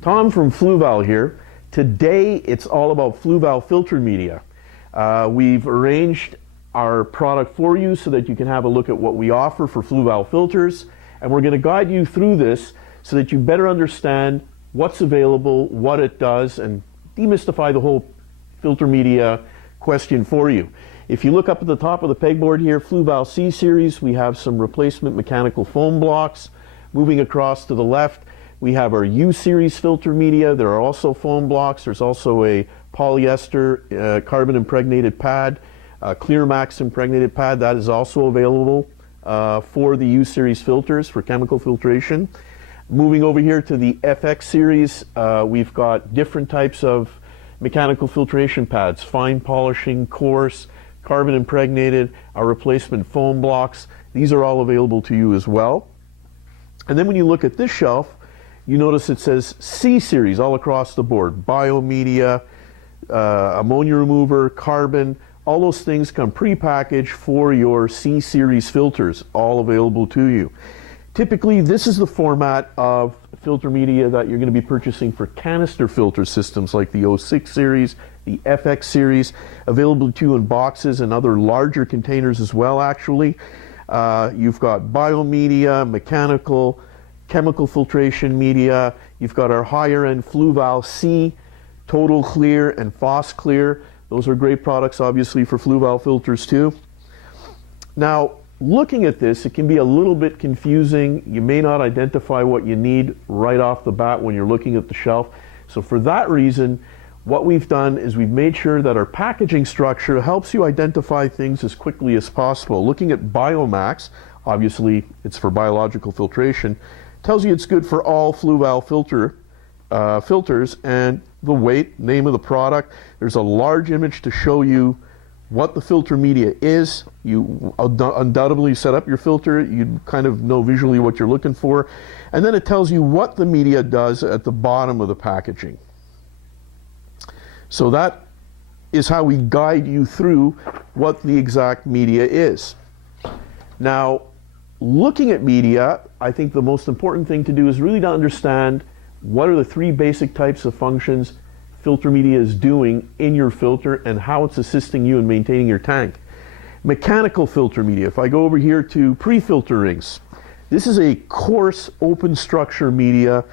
Tom from Fluval here. Today it's all about Fluval filter media. We've arranged our product for you so that you can have a look at what we offer for Fluval filters, and we're going to guide you through this so that you better understand what's available, what it does, and demystify the whole filter media question for you. If you look up at the top of the pegboard here, Fluval C series, we have some replacement mechanical foam blocks. Moving across to the left, we have our U series filter media. There are also foam blocks. There's also a polyester carbon impregnated pad, Clear Max impregnated pad that is also available for the U series filters for chemical filtration. Moving over here to the FX series, we've got different types of mechanical filtration pads, fine polishing, coarse, carbon impregnated, our replacement foam blocks. These are all available to you as well. And then when you look at this shelf, you notice it says C series all across the board. Biomedia, ammonia remover, carbon, all those things come pre-packaged for your C series filters, all available to you. Typically, this is the format of filter media that you're going to be purchasing for canister filter systems like the 06 series, the FX series, available to you in boxes and other larger containers as well, actually. You've got biomedia, mechanical, chemical filtration media. You've got our higher end Fluval C, Total Clear and Phos Clear. Those are great products, obviously, for Fluval filters too. Now, looking at this, it can be a little bit confusing. You may not identify what you need right off the bat when you're looking at the shelf. So for that reason, what we've done is we've made sure that our packaging structure helps you identify things as quickly as possible. Looking at Biomax, obviously it's for biological filtration, tells you it's good for all Fluval filters, and the weight, name of the product. There's a large image to show you what the filter media is. You undoubtedly set up your filter, you kind of know visually what you're looking for, and then it tells you what the media does at the bottom of the packaging. So that is how we guide you through what the exact media is. Now, looking at media, I think the most important thing to do is really to understand what are the three basic types of functions filter media is doing in your filter and how it's assisting you in maintaining your tank. Mechanical filter media, if I go over here to pre-filter rings, this is a coarse open structure media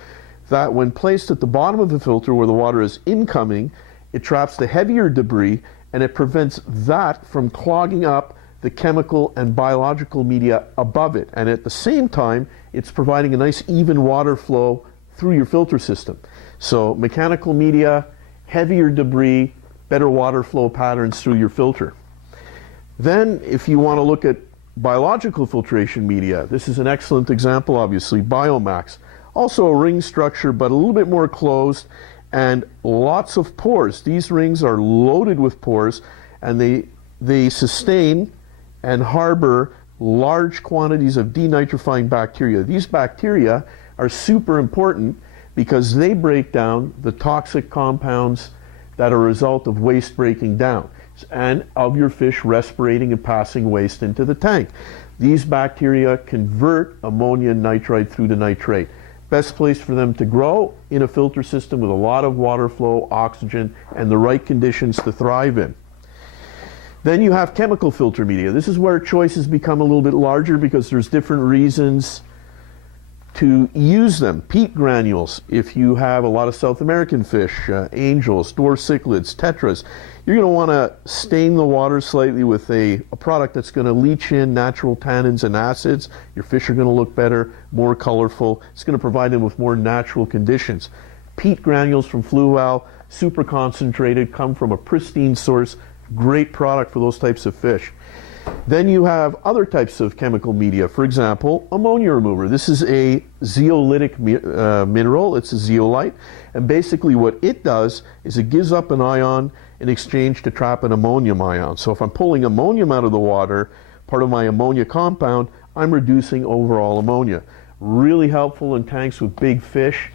that when placed at the bottom of the filter where the water is incoming, it traps the heavier debris and it prevents that from clogging up the chemical and biological media above it. And at the same time, it's providing a nice even water flow through your filter system. So mechanical media, heavier debris, better water flow patterns through your filter. Then if you want to look at biological filtration media, this is an excellent example, obviously, Biomax. Also a ring structure, but a little bit more closed and lots of pores. These rings are loaded with pores and they sustain and harbor large quantities of denitrifying bacteria. These bacteria are super important because they break down the toxic compounds that are a result of waste breaking down and of your fish respirating and passing waste into the tank. These bacteria convert ammonium nitrite through to nitrate. Best place for them to grow in a filter system with a lot of water flow, oxygen, and the right conditions to thrive in. Then you have chemical filter media. This is where choices become a little bit larger because there's different reasons to use them. Peat granules, if you have a lot of South American fish, angels, dwarf cichlids, tetras, you're going to want to stain the water slightly with a product that's going to leach in natural tannins and acids. Your fish are going to look better, more colorful. It's going to provide them with more natural conditions. Peat granules from Fluval, super concentrated, come from a pristine source. Great product for those types of fish. Then you have other types of chemical media. For example, ammonia remover. This is a zeolitic mineral. It's a zeolite. And basically what it does is it gives up an ion in exchange to trap an ammonium ion. So if I'm pulling ammonium out of the water, part of my ammonia compound, I'm reducing overall ammonia. Really helpful in tanks with big fish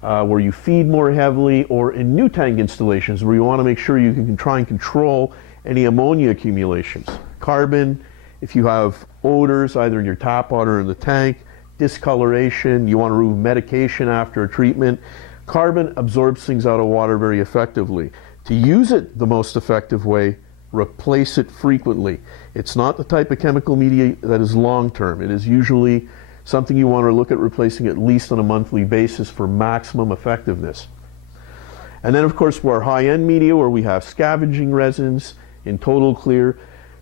where you feed more heavily, or in new tank installations where you want to make sure you can try and control any ammonia accumulations. Carbon, if you have odors either in your tap water or in the tank, discoloration, you want to remove medication after a treatment. Carbon absorbs things out of water very effectively. To use it the most effective way, replace it frequently. It's not the type of chemical media that is long-term. It is usually something you want to look at replacing at least on a monthly basis for maximum effectiveness. And then of course our high-end media, where we have scavenging resins in Total Clear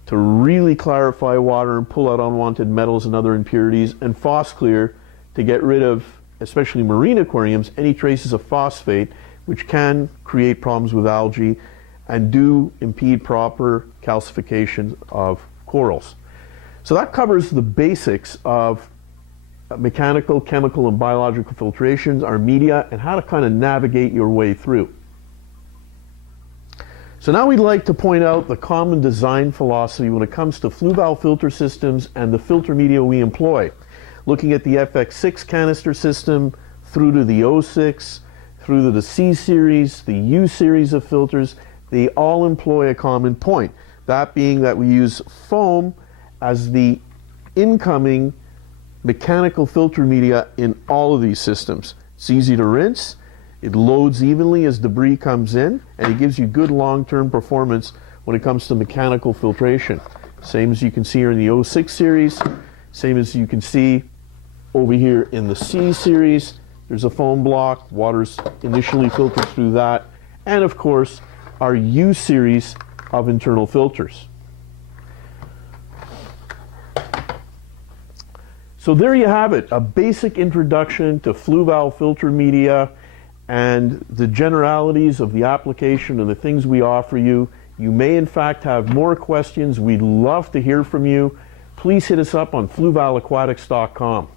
to really clarify water and pull out unwanted metals and other impurities, and Phos-Clear to get rid of, especially marine aquariums, any traces of phosphate, which can create problems with algae and do impede proper calcification of corals. So that covers the basics of mechanical, chemical, and biological filtrations, our media, and how to kind of navigate your way through. So now we'd like to point out the common design philosophy when it comes to Fluval filter systems and the filter media we employ. Looking at the FX6 canister system through to the O6, through to the C series, the U series of filters, they all employ a common point. That being that we use foam as the incoming mechanical filter media in all of these systems. It's easy to rinse, it loads evenly as debris comes in, and it gives you good long-term performance when it comes to mechanical filtration. Same as you can see here in the O6 series, same as you can see over here in the C series. There's a foam block, water's initially filtered through that, and of course our U series of internal filters. So there you have it, a basic introduction to Fluval filter media and the generalities of the application and the things we offer you. You may in fact have more questions. We'd love to hear from you. Please hit us up on fluvalaquatics.com.